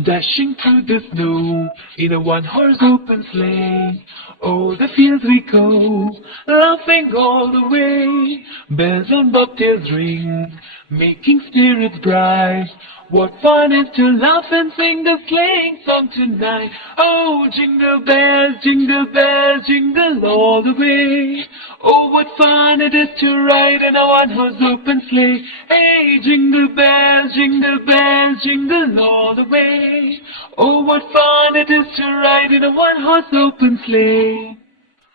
Dashing through the snow in a one-horse open sleigh. O'er the fields we go, laughing all the way. Bells on bobtails ring, making spirits bright. What fun it is to laugh and sing the sleighing song tonight. Oh, jingle bells, jingle all the way. Oh, what fun it is to ride in a one-horse open sleigh. Hey, jingle bells, jingle all the way. Oh, what fun it is to ride in a one-horse open sleigh.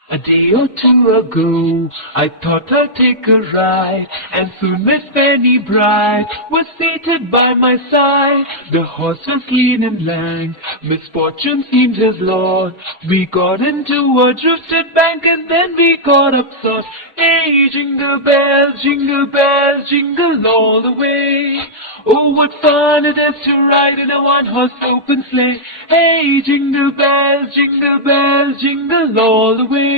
A day or two ago, I thought I'd take a ride, and soon Miss Fanny Bright was seated by my side. The horse was lean and lank, misfortune seemed his lot. We got into a drifted bank, and then we got upset. Hey, jingle bells, jingle all the way. Oh, what fun it is to ride in a one-horse open sleigh. Hey, jingle bells, jingle all the way.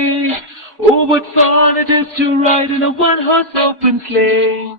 Oh, what fun it is to ride in a one-horse open sleigh.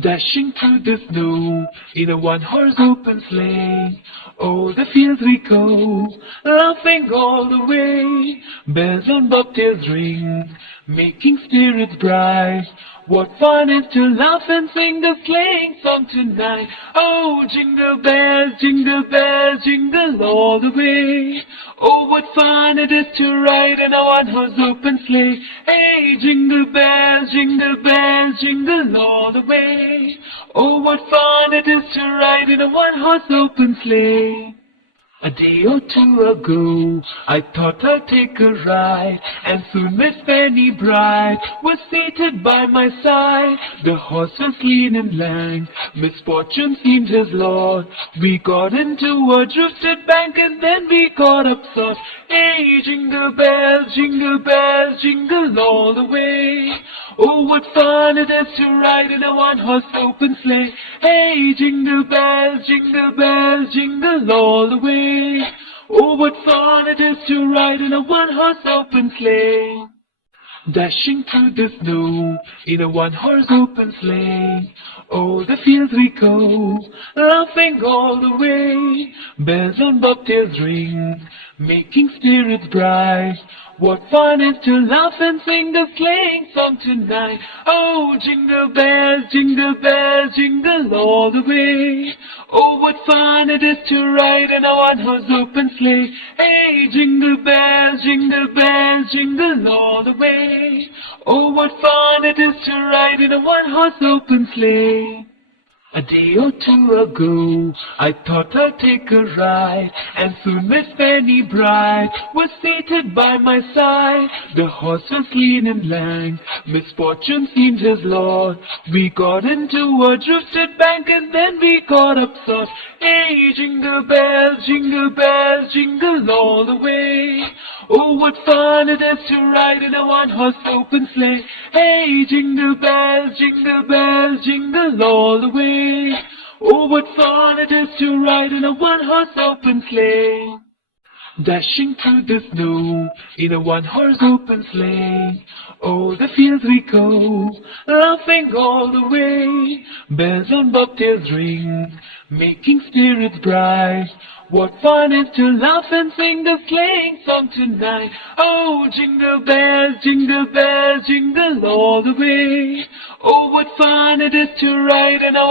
Dashing through the snow in a one-horse open sleigh. O'er the fields we go, laughing all the way. Bells on bobtails ring, making spirits bright. What fun it is to laugh and sing the sleighing song tonight. Oh, jingle bells, jingle all the way. Oh, what fun it is to ride in a one-horse open sleigh. Hey, jingle bells, jingle all the way. Oh, what fun it is to ride in a one-horse open sleigh. A day or two ago, I thought I'd take a ride, and soon Miss Fanny Bright was seated by my side. The horse was lean and lank, misfortune seemed his lot. We got into a drifted bank, and then we got upset. Hey, jingle bells, jingle all the way. Oh, what fun it is to ride in a one-horse open sleigh. Hey, jingle bells, jingle all the way. Oh, what fun it is to ride in a one-horse open sleigh. Dashing through the snow in a one-horse open sleigh. O'er the fields we go, laughing all the way. Bells on bobtails ring, making spirits bright. What fun it is to laugh and sing the sleighing song tonight. Oh, jingle bells, jingle all the way. Oh, what fun it is to ride in a one-horse open sleigh. Hey, jingle bells, jingle all the way. Oh, what fun it is to ride in a one-horse open sleigh. A day or two ago, I thought I'd take a ride, and soon Miss Fanny Bright was seated by my side. The horse was lean and lank, misfortune seemed his lot. We got into a drifted bank, and then we got upset. Hey, jingle bells, jingle all the way. Oh, what fun it is to ride in a one-horse open sleigh. Hey, jingle bells, jingle all the way. Oh, what fun it is to ride in a one-horse open sleigh. Dashing through the snow in a one-horse open sleigh. O'er the fields we go, laughing all the way. Bells on bobtails ring, making spirits bright. What fun it is to laugh and sing the sleighing song tonight. Oh, jingle bells, jingle all the way. Oh, what fun it is to ride in a